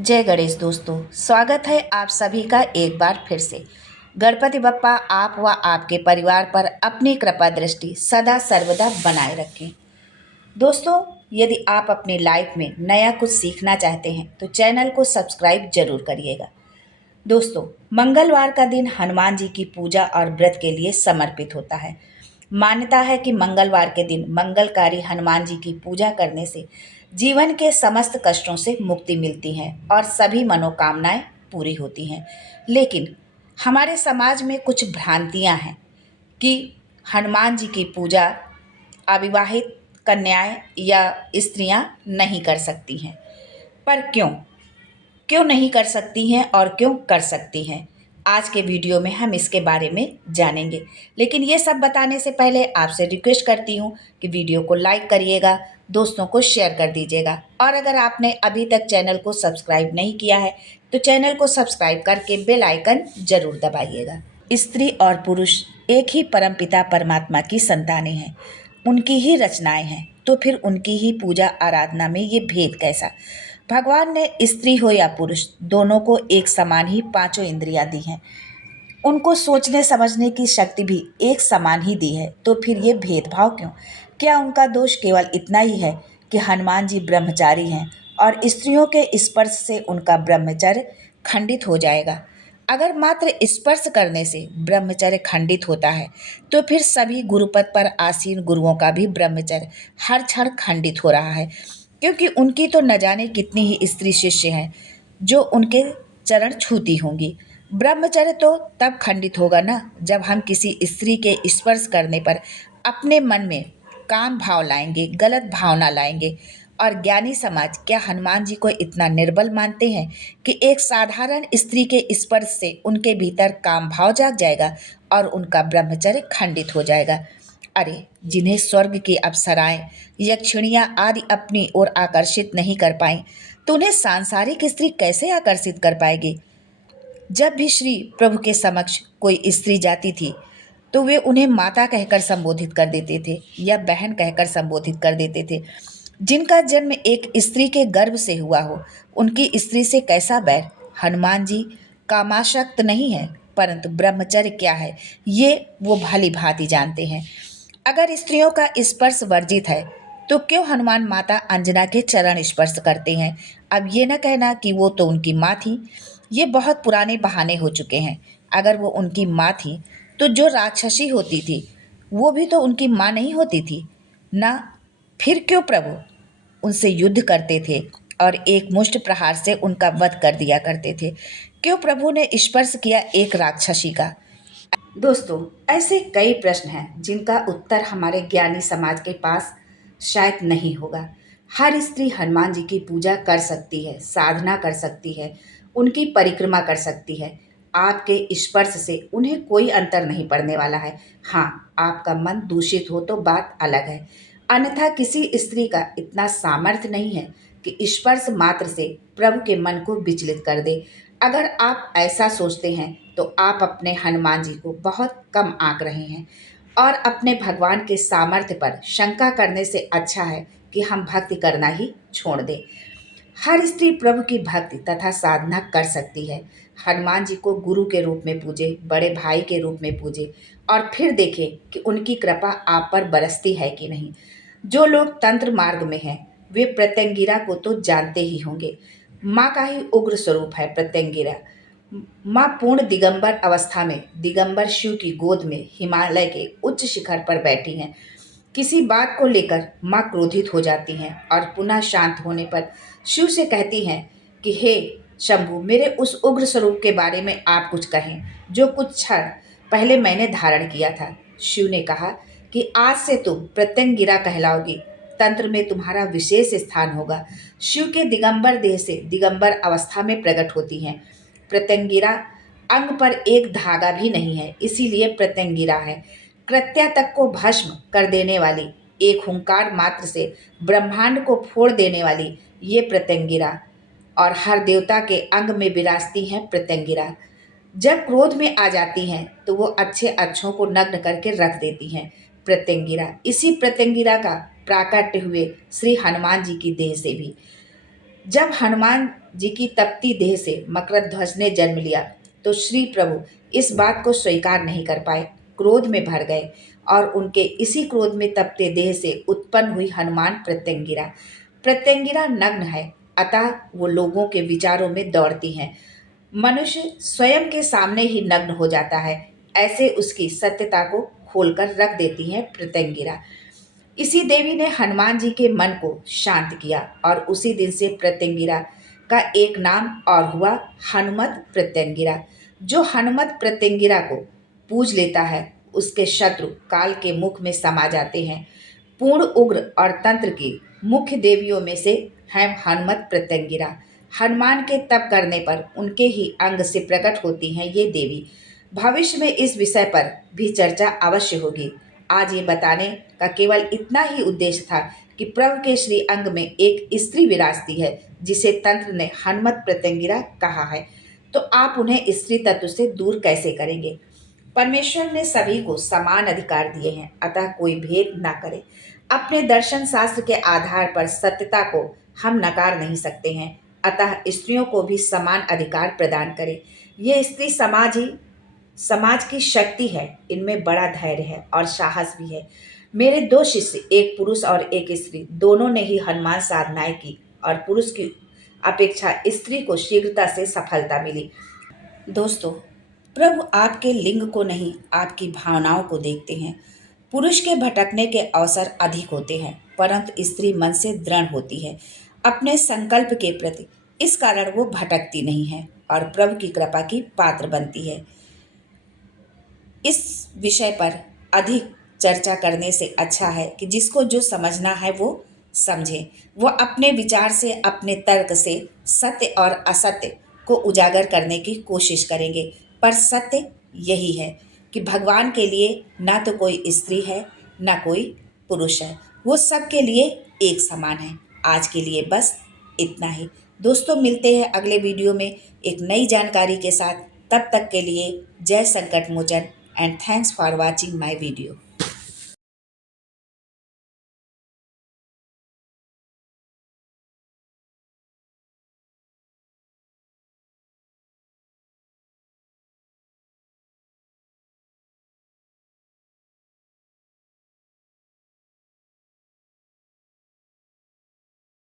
जय गणेश दोस्तों, स्वागत है आप सभी का एक बार फिर से। गणपति बप्पा आप व आपके परिवार पर अपनी कृपा दृष्टि सदा सर्वदा बनाए रखें। दोस्तों, यदि आप अपनी लाइफ में नया कुछ सीखना चाहते हैं तो चैनल को सब्सक्राइब जरूर करिएगा। दोस्तों, मंगलवार का दिन हनुमान जी की पूजा और व्रत के लिए समर्पित होता है। मान्यता है कि मंगलवार के दिन मंगलकारी हनुमान जी की पूजा करने से जीवन के समस्त कष्टों से मुक्ति मिलती है और सभी मनोकामनाएं पूरी होती हैं। लेकिन हमारे समाज में कुछ भ्रांतियां हैं कि हनुमान जी की पूजा अविवाहित कन्याएं या स्त्रियां नहीं कर सकती हैं। पर क्यों क्यों नहीं कर सकती हैं और क्यों कर सकती हैं, आज के वीडियो में हम इसके बारे में जानेंगे। लेकिन ये सब बताने से पहले आपसे रिक्वेस्ट करती हूँ कि वीडियो को लाइक करिएगा, दोस्तों को शेयर कर दीजिएगा और अगर आपने अभी तक चैनल को सब्सक्राइब नहीं किया है तो चैनल को सब्सक्राइब करके बेल आइकन जरूर दबाइएगा। स्त्री और पुरुष एक ही परमपिता परमात्मा की संतानें हैं, उनकी ही रचनाएं हैं, तो फिर उनकी ही पूजा आराधना में ये भेद कैसा। भगवान ने स्त्री हो या पुरुष दोनों को एक समान ही पांचों इंद्रियां दी हैं, उनको सोचने समझने की शक्ति भी एक समान ही दी है, तो फिर ये भेदभाव क्यों। क्या उनका दोष केवल इतना ही है कि हनुमान जी ब्रह्मचारी हैं और स्त्रियों के स्पर्श से उनका ब्रह्मचर्य खंडित हो जाएगा। अगर मात्र स्पर्श करने से ब्रह्मचर्य खंडित होता है तो फिर सभी गुरुपद पर आसीन गुरुओं का भी ब्रह्मचर्य हर क्षण खंडित हो रहा है, क्योंकि उनकी तो न जाने कितनी ही स्त्री शिष्य हैं जो उनके चरण छूती होंगी। ब्रह्मचर्य तो तब खंडित होगा ना जब हम किसी स्त्री के स्पर्श करने पर अपने मन में काम भाव लाएंगे, गलत भावना लाएंगे। और ज्ञानी समाज क्या हनुमान जी को इतना निर्बल मानते हैं कि एक साधारण स्त्री के स्पर्श से उनके भीतर काम भाव जाग जाएगा और उनका ब्रह्मचर्य खंडित हो जाएगा। अरे, जिन्हें स्वर्ग की अप्सराएं यक्षिणियां आदि अपनी ओर आकर्षित नहीं कर पाई तो उन्हें सांसारिक स्त्री कैसे आकर्षित कर पाएगी। जब भी श्री प्रभु के समक्ष कोई स्त्री जाती थी तो वे उन्हें माता कहकर संबोधित कर देते थे या बहन कहकर संबोधित कर देते थे। जिनका जन्म एक स्त्री के गर्भ से हुआ हो उनकी स्त्री से कैसा बैर। हनुमान जी कामाशक्त नहीं है, परंतु ब्रह्मचर्य क्या है ये वो भली भांति जानते हैं। अगर स्त्रियों का स्पर्श वर्जित है तो क्यों हनुमान माता अंजना के चरण स्पर्श करते हैं। अब ये न कहना कि वो तो उनकी माँ थी, ये बहुत पुराने बहाने हो चुके हैं। अगर वो उनकी माँ थी तो जो राक्षसी होती थी वो भी तो उनकी माँ नहीं होती थी ना। फिर क्यों प्रभु उनसे युद्ध करते थे और एक मुष्ट प्रहार से उनका वध कर दिया करते थे। क्यों प्रभु ने स्पर्श किया एक राक्षसी का। दोस्तों, ऐसे कई प्रश्न हैं जिनका उत्तर हमारे ज्ञानी समाज के पास शायद नहीं होगा। हर स्त्री हनुमान जी की पूजा कर सकती है, साधना कर सकती है, उनकी परिक्रमा कर सकती है। आपके स्पर्श से उन्हें कोई अंतर नहीं पड़ने वाला है। हाँ, आपका मन दूषित हो तो बात अलग है, अन्यथा किसी स्त्री का इतना सामर्थ्य नहीं है कि स्पर्श मात्र से प्रभु के मन को विचलित कर दे। अगर आप ऐसा सोचते हैं तो आप अपने हनुमान जी को बहुत कम आंक रहे हैं और अपने भगवान के सामर्थ्य पर शंका करने से अच्छा है कि हम भक्ति करना ही छोड़ दें। हर स्त्री प्रभु की भक्ति तथा साधना कर सकती है। हनुमान जी को गुरु के रूप में पूजे, बड़े भाई के रूप में पूजे और फिर देखें कि उनकी कृपा आप पर बरसती है कि नहीं। जो लोग तंत्र मार्ग में हैं वे प्रत्यंगिरा को तो जानते ही होंगे। माँ का ही उग्र स्वरूप है प्रत्यंगिरा। माँ पूर्ण दिगंबर अवस्था में दिगंबर शिव की गोद में हिमालय के उच्च शिखर पर बैठी हैं। किसी बात को लेकर माँ क्रोधित हो जाती हैं और पुनः शांत होने पर शिव से कहती हैं कि हे शंभु, मेरे उस उग्र स्वरूप के बारे में आप कुछ कहें जो कुछ क्षण पहले मैंने धारण किया था। शिव ने कहा कि आज से तुम प्रत्यंगिरा कहलाओगी, तंत्र में तुम्हारा विशेष स्थान होगा। शिव के दिगंबर देह से दिगंबर अवस्था में प्रकट होती हैं। प्रत्यंगिरा अंग पर एक धागा भी नहीं है, इसीलिए प्रत्यंगिरा है। कृत्या तक को भस्म कर देने वाली, एक हुंकार मात्र से ब्रह्मांड को फोड़ देने वाली ये प्रत्यंगिरा और हर देवता के अंग में विराजती हैं प्रत्यंगिरा। जब क्रोध में आ जाती हैं तो वो अच्छे अच्छों को नग्न करके रख देती हैं प्रत्यंगिरा। इसी प्रत्यंगिरा का प्राकट्य हुए श्री हनुमान जी की देह से भी। जब हनुमान जी की तपती देह से मकर ध्वज ने जन्म लिया तो श्री प्रभु इस बात को स्वीकार नहीं कर पाए, क्रोध में भर गए और उनके इसी क्रोध में तपते देह से उत्पन्न हुई हनुमान प्रत्यंगिरा। प्रत्यंगिरा नग्न है, अतः वो लोगों के विचारों में दौड़ती हैं। मनुष्य स्वयं के सामने ही नग्न हो जाता है, ऐसे उसकी सत्यता को खोलकर रख देती है प्रत्यंगिरा। इसी देवी ने हनुमान जी के मन को शांत किया और उसी दिन से प्रत्यंगिरा का एक नाम और हुआ हनुमत प्रत्यंगिरा। जो हनुमत प्रत्यंगिरा को पूज लेता है उसके शत्रु काल के मुख में समा जाते हैं। पूर्ण उग्र और तंत्र की मुख्य देवियों में से है हनुमत प्रत्यंगिरा। हनुमान के तप करने पर उनके ही अंग से प्रकट होती हैं ये देवी। भविष्य में इस विषय पर भी चर्चा अवश्य होगी। आज ये बताने का केवल इतना ही उद्देश्य था कि प्रभु के श्री अंग में एक स्त्री विराजती है जिसे तंत्र ने हनुमत प्रत्यंगिरा कहा है। तो आप उन्हें स्त्री तत्व से दूर कैसे करेंगे? परमेश्वर ने सभी को समान अधिकार दिए हैं, अतः कोई भेद ना करे। अपने दर्शन शास्त्र के आधार पर सत्यता को हम नकार नहीं सकते हैं, अतः स्त्रियों को भी समान अधिकार प्रदान करें। ये स्त्री समाज की शक्ति है, इनमें बड़ा धैर्य है और साहस भी है। मेरे दो शिष्य, एक पुरुष और एक स्त्री, दोनों ने ही हनुमान साधनाएं की और पुरुष की अपेक्षा स्त्री को शीघ्रता से सफलता मिली। दोस्तों, प्रभु आपके लिंग को नहीं, आपकी भावनाओं को देखते हैं। पुरुष के भटकने के अवसर अधिक होते हैं, परंतु स्त्री मन से दृढ़ होती है अपने संकल्प के प्रति। इस कारण वो भटकती नहीं है और प्रभु की कृपा की पात्र बनती है। इस विषय पर अधिक चर्चा करने से अच्छा है कि जिसको जो समझना है वो समझे। वो अपने विचार से, अपने तर्क से सत्य और असत्य को उजागर करने की कोशिश करेंगे, पर सत्य यही है कि भगवान के लिए ना तो कोई स्त्री है ना कोई पुरुष है, वो सबके लिए एक समान है। आज के लिए बस इतना ही। दोस्तों, मिलते हैं अगले वीडियो में एक नई जानकारी के साथ। तब तक के लिए जय Sankat Mochan and thanks for watching my video.